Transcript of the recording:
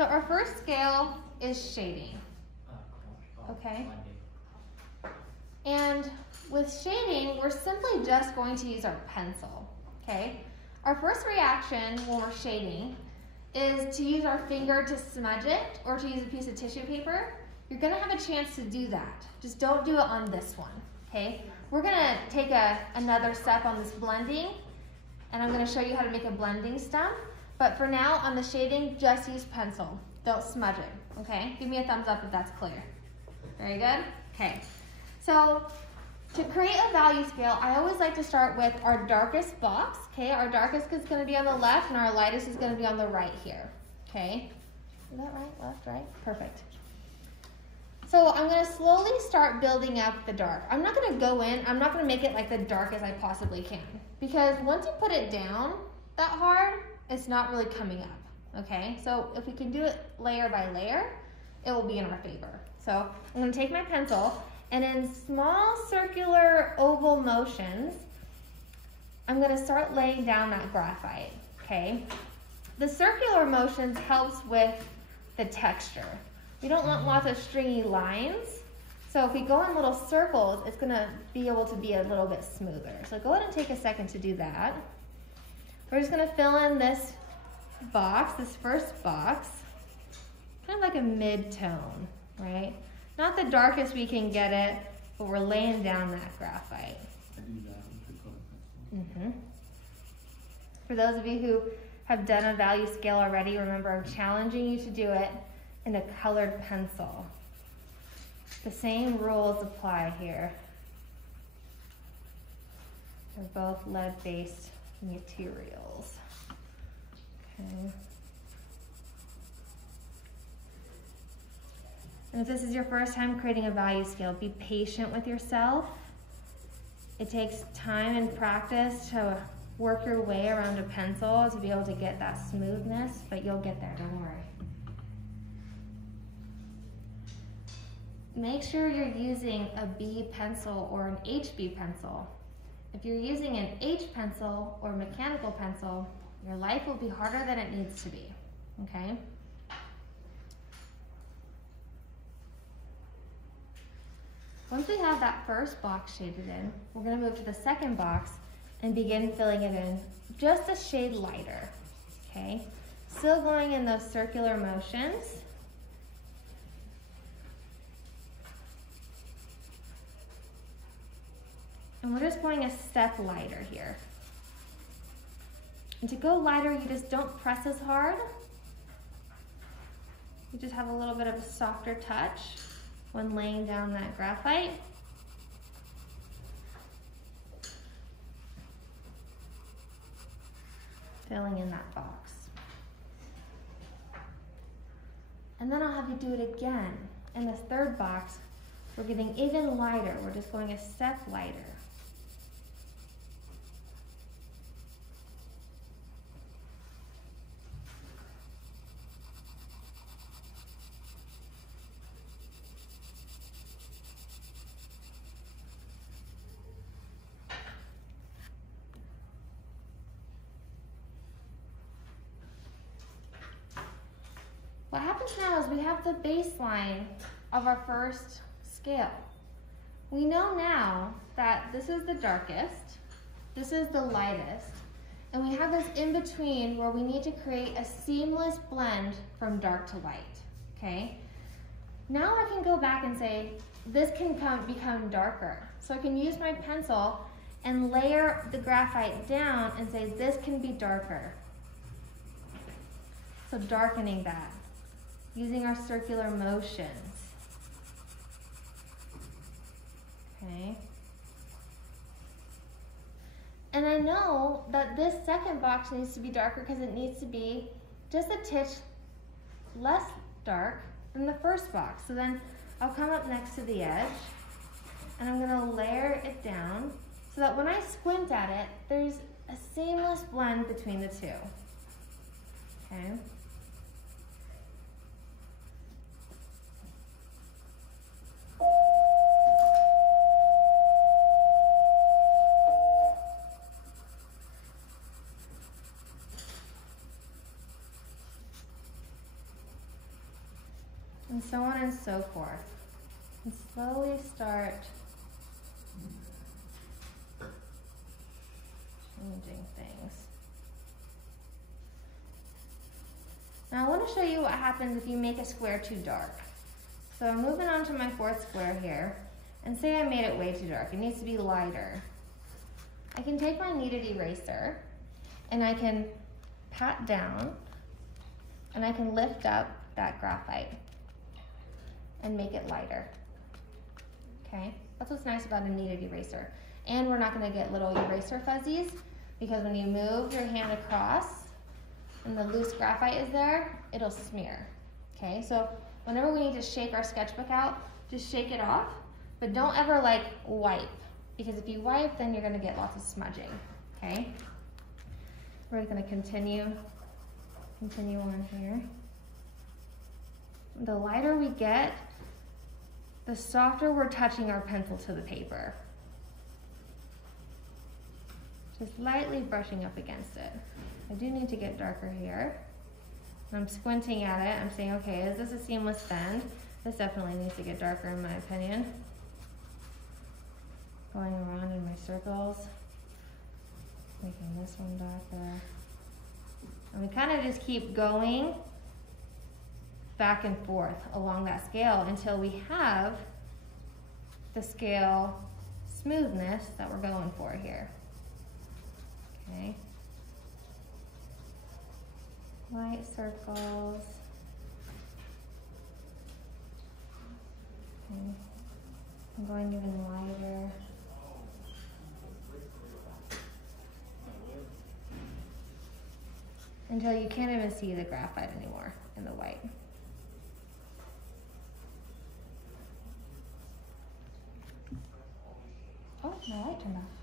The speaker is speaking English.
So our first scale is shading, okay? And with shading, we're simply just going to use our pencil, okay? Our first reaction when we're shading is to use our finger to smudge it or to use a piece of tissue paper. You're gonna have a chance to do that. Just don't do it on this one, okay? We're gonna take another step on this blending, and I'm gonna show you how to make a blending stump. But for now, on the shading, just use pencil. Don't smudge it, okay? Give me a thumbs up if that's clear. Very good? Okay. So to create a value scale, I always like to start with our darkest box, okay? Our darkest is gonna be on the left and our lightest is gonna be on the right here, okay? Is that right? Left, right? Perfect. So I'm gonna slowly start building up the dark. I'm not gonna go in, I'm not gonna make it like the dark as I possibly can. Because once you put it down that hard, it's not really coming up, okay? So if we can do it layer by layer, it will be in our favor. So I'm gonna take my pencil, and in small circular oval motions, I'm gonna start laying down that graphite, okay? The circular motions helps with the texture. We don't want lots of stringy lines, so if we go in little circles, it's gonna be able to be a little bit smoother. So go ahead and take a second to do that. We're just gonna fill in this box, this first box, kind of like a mid-tone, right? Not the darkest we can get it, but we're laying down that graphite. For those of you who have done a value scale already, remember I'm challenging you to do it in a colored pencil. The same rules apply here. They're both lead-based materials. Okay. And if this is your first time creating a value scale, be patient with yourself. It takes time and practice to work your way around a pencil to be able to get that smoothness, but you'll get there, don't worry. Make sure you're using a B pencil or an HB pencil. If you're using an H pencil or mechanical pencil, your life will be harder than it needs to be, okay? Once we have that first box shaded in, we're gonna move to the second box and begin filling it in just a shade lighter, okay? Still going in those circular motions. And we're just going a step lighter here. And to go lighter, you just don't press as hard. You just have a little bit of a softer touch when laying down that graphite. Filling in that box. And then I'll have you do it again. In the third box, we're getting even lighter. We're just going a step lighter. What happens now is we have the baseline of our first scale. We know now that this is the darkest, this is the lightest, and we have this in between where we need to create a seamless blend from dark to light, okay? Now I can go back and say, this can become darker. So I can use my pencil and layer the graphite down and say, this can be darker. So darkening that, using our circular motions. Okay. And I know that this second box needs to be darker because it needs to be just a titch less dark than the first box. So then I'll come up next to the edge and I'm gonna layer it down so that when I squint at it, there's a seamless blend between the two. Okay. and so on and so forth. And slowly start changing things. Now I want to show you what happens if you make a square too dark. So I'm moving on to my fourth square here, and say I made it way too dark. It needs to be lighter. I can take my kneaded eraser and I can pat down and I can lift up that graphite and make it lighter. Okay, that's what's nice about a kneaded eraser. And we're not going to get little eraser fuzzies, because when you move your hand across and the loose graphite is there, it'll smear. Okay, so whenever we need to shake our sketchbook out, just shake it off, but don't ever like wipe, because if you wipe, then you're going to get lots of smudging. Okay, we're going to continue on here. The lighter we get, the softer we're touching our pencil to the paper. Just lightly brushing up against it. I do need to get darker here. I'm squinting at it. I'm saying, okay, is this a seamless bend? This definitely needs to get darker in my opinion. Going around in my circles, making this one darker. And we kind of just keep going back and forth along that scale until we have the scale smoothness that we're going for here. Okay. Light circles. Okay. I'm going even lighter. Until you can't even see the graphite anymore in the white. Oh, my light turned off.